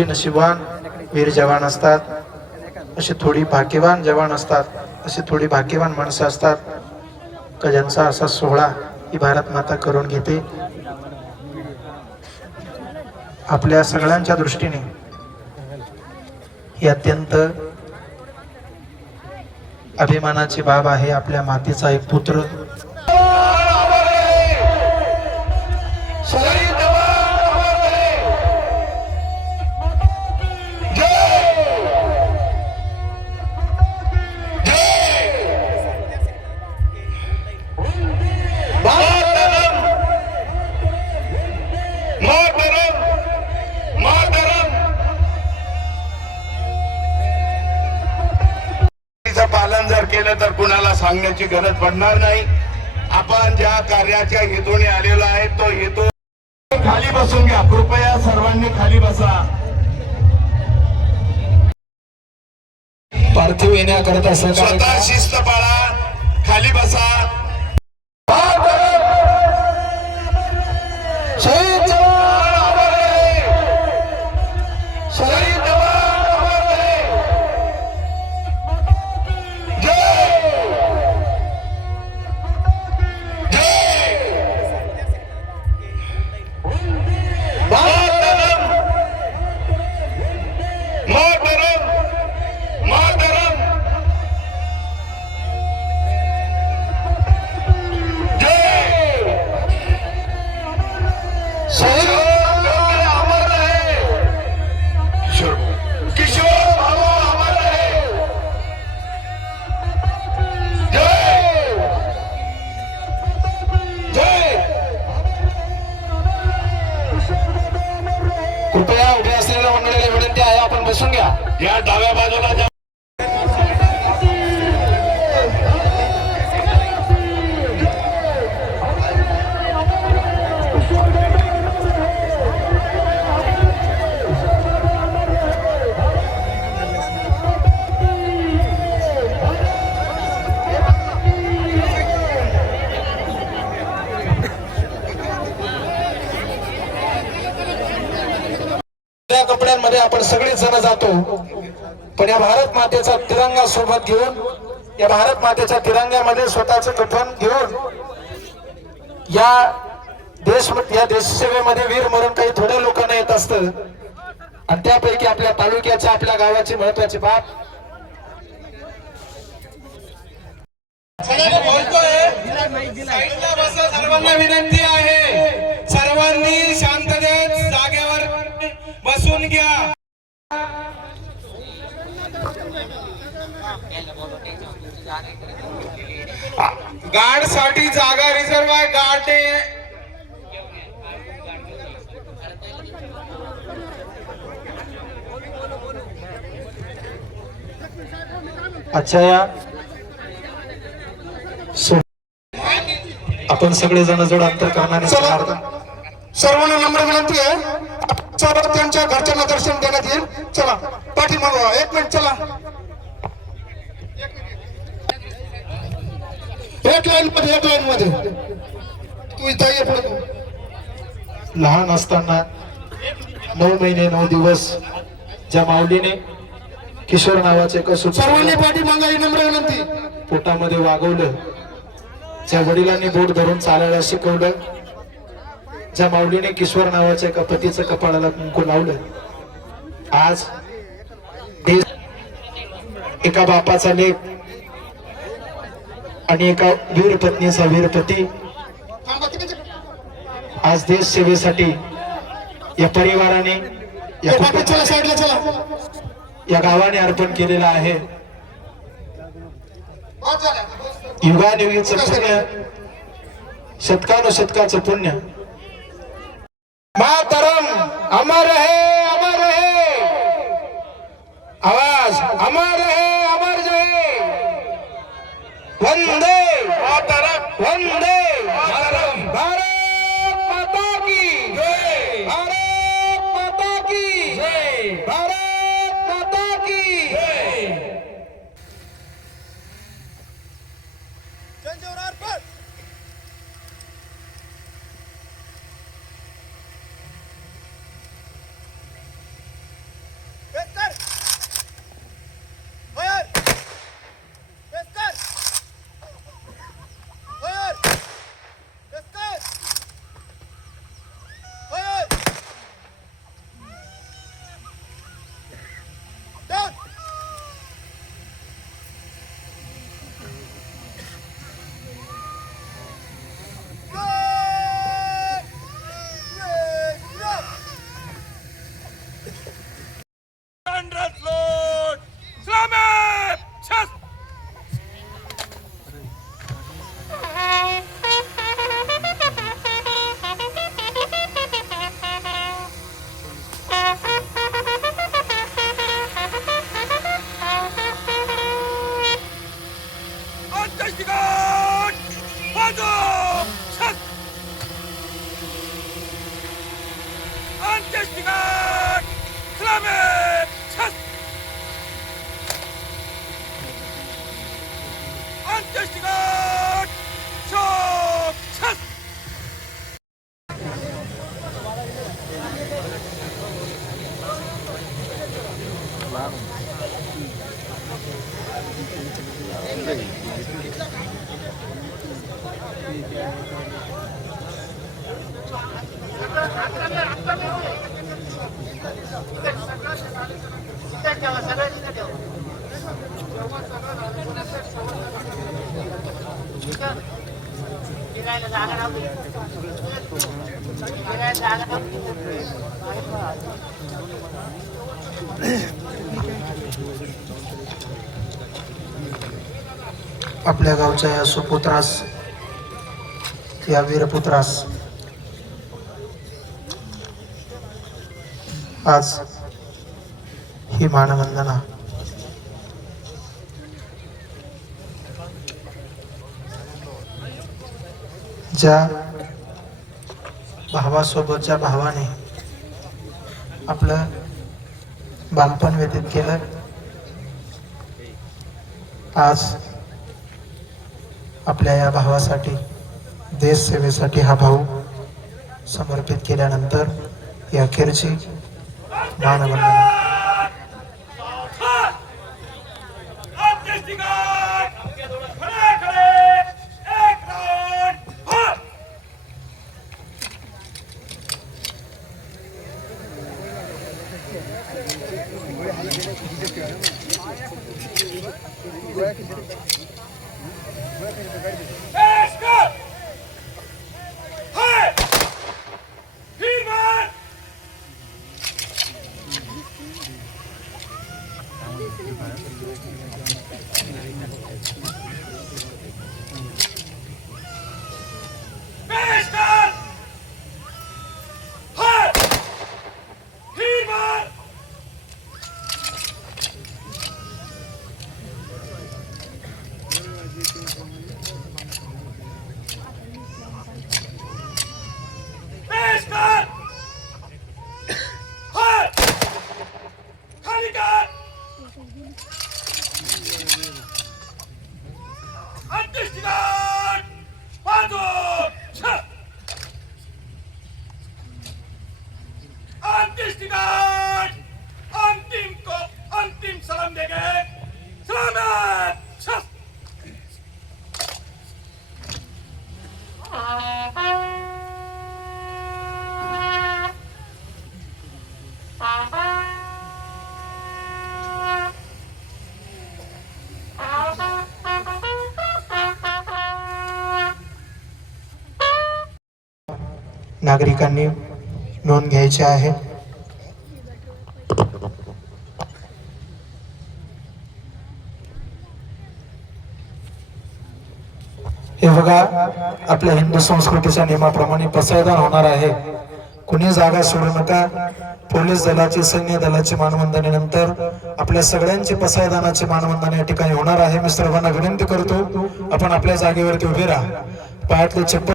थोडी नशिबवान वीर जवान असतात. असे थोडी भाग्यवान जवान असतात. असे थोडी भाग्यवान माणसं असतात. का ज्यांचा असा सोहळा ही भारत माता करून घेते. आपल्या सगळ्यांच्या दृष्टीने ही अत्यंत अभिमानाची बाब आहे. आपल्या मातेचा एक पुत्र सांगण्याची गरज पडणार नाही. आपण ज्या कार्याच्या हेतूने आलेलो आहे तो हेतू खाली बसून घ्या. कृपया सर्वांनी खाली बसा. पार्थिव येण्याकरता स्वतः शिस्त पाळा. खाली बसा. आपण सगळेच जण जातो. पण या भारत मातेचा तिरंगा सोबत घेऊन या भारत मातेच्या तिरंग्यामध्ये स्वतःच कठण घेऊन या देश या देशसेवेमध्ये वीर मरण काही थोड्या लोकांना येत असत. आणि त्यापैकी आपल्या तालुक्याच्या आपल्या गावाची महत्वाची बाब. सर्वांना विनंती आहे. सर्वांनी शांततेत जागेवर बसून घ्या. गार्डसाठी जागा रिझर्व आहे गार्ड आजच्या या. सो- आपण सगळे जण जोड अंतर करणारे सर्वांना नम्र विनंती आहे. चला त्यांच्या घरच्यांना दर्शन देण्यात येईल. चला पाठीमाग व्हा. एक मिनिट चला. एक लाईन मध्ये एक लाईन मध्ये. तू इथं तू लहान असताना नऊ महिने नऊ दिवस ज्या माऊलीने किशोर नावाचे एका सर्वांनी पाठीमागा ही नम्र विनंती. पोटामध्ये वागवलं ज्या वडिलांनी बोट धरून चालायला शिकवलं ज्या माऊलीने किशोर नावाच्या एका पतीचं कपाळाला कुंकू लावलं आज देश एका बापाचा लेख आणि एका वीर पत्नीचा वीर पती थांबा तिकडे. आज देश सेवेसाठी या परिवाराने या या गावाने अर्पण केलेलं आहे. युगानुयुगीचं पुण्य शतकानुशतकाचं पुण्य मातरम, अमर है अमर है आवाज़, अमर है अमर है वंदे मातरम वंदे मातरम। भारत माता की जय। भारत माता की जय। भारत माता की जय। फिरायला Ha ha! ترجمة نانسي قنقر आपल्या गावच्या या सुपुत्रास या वीरपुत्रास. आज ही मानवंदना. ज्या भावासोबतच्या भावाने आपलं बालपण व्यतीत केलं आज आपल्या या भावासाठी देशसेवेसाठी हा भाऊ समर्पित केल्यानंतर या अखेरची मानवंदना. Давай, давай. नागरिकांनी नोंद घ्यायची आहे. हे बघा आपल्या हिंदू संस्कृतीच्या नियमाप्रमाणे पसायदान होणार आहे. कुणी जागा सोडू नका. पोलीस दलाची सैन्य दलाची मानवंदनेनंतर आपल्या सगळ्यांची पसायदानाची मानवंदन या ठिकाणी होणार आहे. मी सर्वांना विनंती करतो आपण आपल्या जागेवरती उभे राहा. पायातले चप्पल